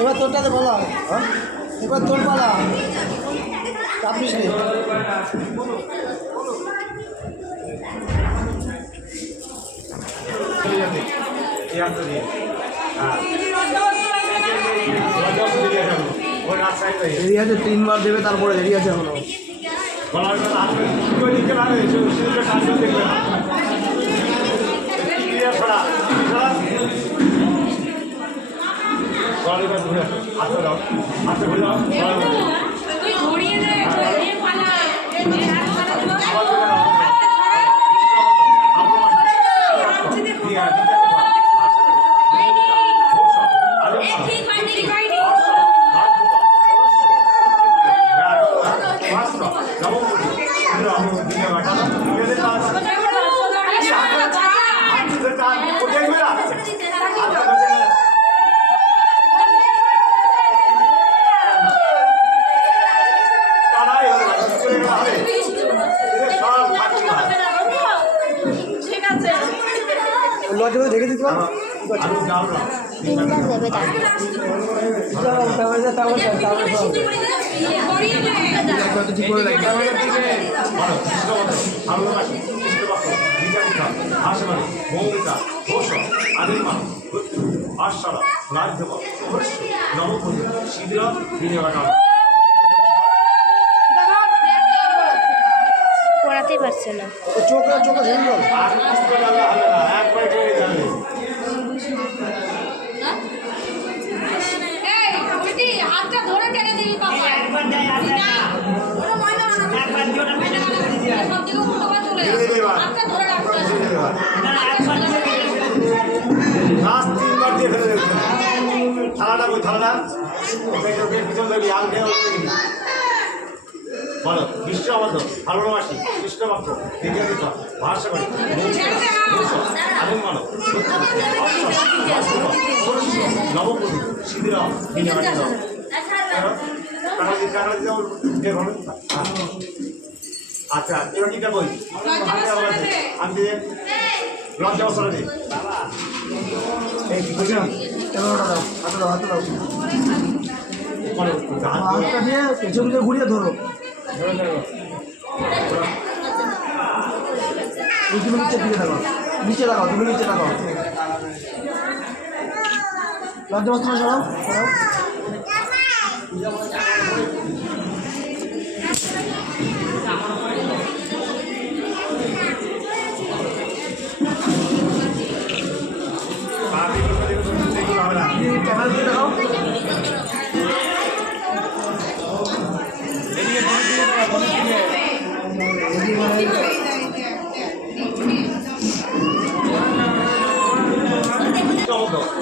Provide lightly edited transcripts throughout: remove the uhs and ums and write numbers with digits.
এবার তোরটাতে বলা এবার তোর বলা চাপিস নেই এরিয়াতে 3 বার দেবে তারপরে এরিয়া আছে এখনো লজে দেখে দিতে পারো পড়াতেই পারছে না চোখে চোখে সুন্দর বলো বিশ্ব আমাদের ভালোবাসি কৃষ্ণভক্ত ভাষা করি আদিম মানব নবপুরী শিবির আচ্ছা এবার কি বই আমি লজ্জা বছর দিই হাতটা দিয়ে পেছন দিয়ে ঘুরিয়ে ধরো তুমি নিচে দিকে থাকো নিচে লাগাও তুমি নিচে লাগাও লজ্জা বস্ত্র সরাও সরাও ক্যামেরা দিয়ে দেখাও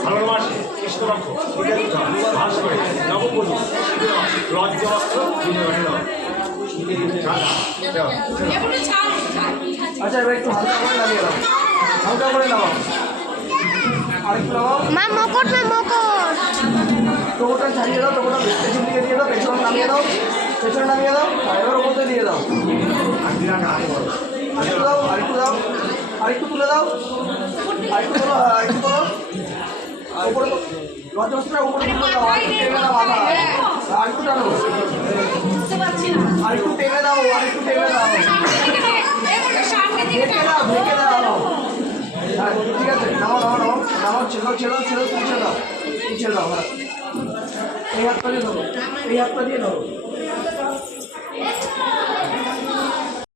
ভালোবাসি কৃষ্ণভক্ত ভাষা করে নবপুরী লজ্জা বস্ত্র আচ্ছা এবার একটু হালকা করে লাগিয়ে দাও হালকা করে লাগাও আরেকটু লাগাও মা মকট টোকোটা ছাড়িয়ে দাও টোকোটা পেছন দিকে দিয়ে দাও পেছনে নামিয়ে দাও আর এবার ওপরে দিয়ে দাও আরেকটু দাও আরেকটু তুলে দাও আরেকটু তোলো উপরে লজ্জাবস্ত্র উপরে তুলে দাও আরেকটু টেনে দাও আরেকটু টানো আরেকটু টেনে দাও ঢেকে দাও ঠিক আছে নামাও ছেড়ে দাও এই হাতটা দিয়ে দাও